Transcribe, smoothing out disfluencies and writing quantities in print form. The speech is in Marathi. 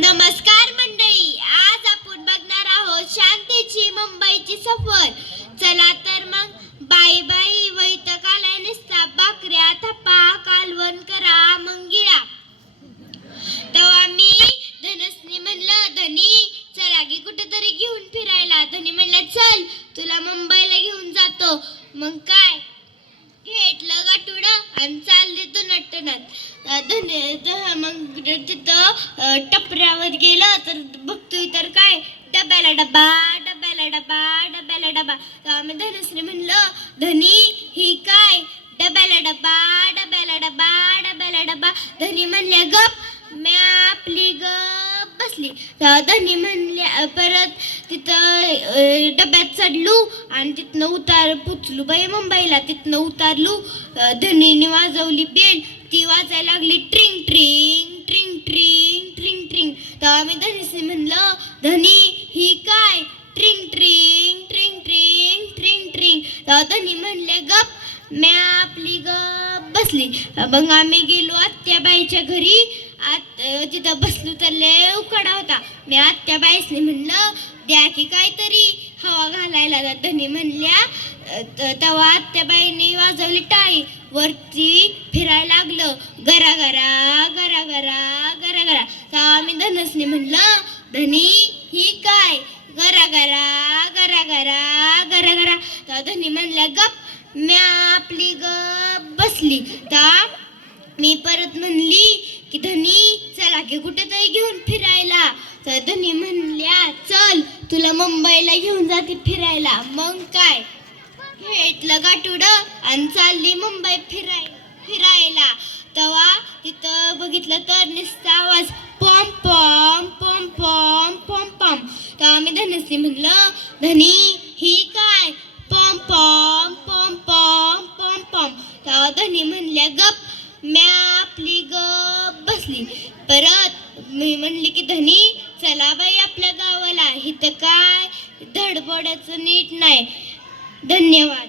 नमस्कार मंडळी, आज आपण बघणार आहोत शांतीची मुंबईची सफर. चला तर मग. बाई बाई वैताग आलाय नुसता, भाकऱ्या थप्पा कालवण करा मंगिळा. तेव्हा मी धनसनी म्हणलं, धनी चला की कुठेतरी घेऊन फिरायला. धनी म्हणलं चल तुला मुंबईला घेऊन जातो. मग काय घेतलं गाठुड आणि चालले तो नटनट. मग तिथं टपऱ्यावर गेलं तर बघतोय तर काय, डब्याला डबा डब्याला डबा डब्याला डबा. आम्ही धनश्री म्हणलं, धनी ही काय, डब्याला डबा डब्याला डबा डब्याला डबा. धनी म्हणले गप, म्या आपली गप बसली. धनी म्हणल्या परत तिथं डब्यात चढलो आणि तिथनं पुचलू बाई मुंबईला. तिथनं उतारलो, धनीने वाजवली बेल. ती वाजायला लागली ट्रिंग ट्रिंग ट्रिंग ट्रिंग ट्रिंग ट्रिंग. तेव्हा आम्ही धनीशी म्हणलं, धनी ही काय, ट्रिंग ट्रिंग ट्रिंग ट्रिंग ट्रिंग ट्रिंग. तेव्हा धनी म्हणले गप, म्या आपली गप बसली. मग आम्ही गेलो आत्याबाईच्या घरी. तिथं बसलो तर लय उकाडा होता. मी आत्याबाईसनी म्हणलं द्या की काहीतरी हवा घालायला. धनी म्हणल्या. तेव्हा आत्याबाईने वाजवली टाळी. वरती फिरायला लागलं गरा गरा गरा गरा गरा गरा. तेव्हा आम्ही धनसनी म्हणलं, धनी ही काय, गरा गरा गरा गरा गरा गरा. तेव्हा धनी म्हणल्या गप, म्या आपली गप बसली. तेव्हा मी परत म्हणली की धनी चला की कुठेतरी घेऊन फिरायला. तर धनी म्हणल्या चल तुला मुंबईला घेऊन जाते फिरायला. मग काय घेतलं गाठुड आणि चालली मुंबई फिरायला. तेव्हा तिथं बघितलं तर नुसता आवाज पॉम पॉम पॉम पॉम पॉम पॉम. तेव्हा आम्ही धनश्री म्हणलं, धनी ही काय, पॉम पॉम पॉम पॉम पॉम पॉम. तेव्हा धनी म्हणल्या गप, म्या आपली गप बसली. परत मी म्हणली की धनी चला बाई आपल्या गावाला. इथं काय धडपडायचं नीट नाही. धन्यवाद.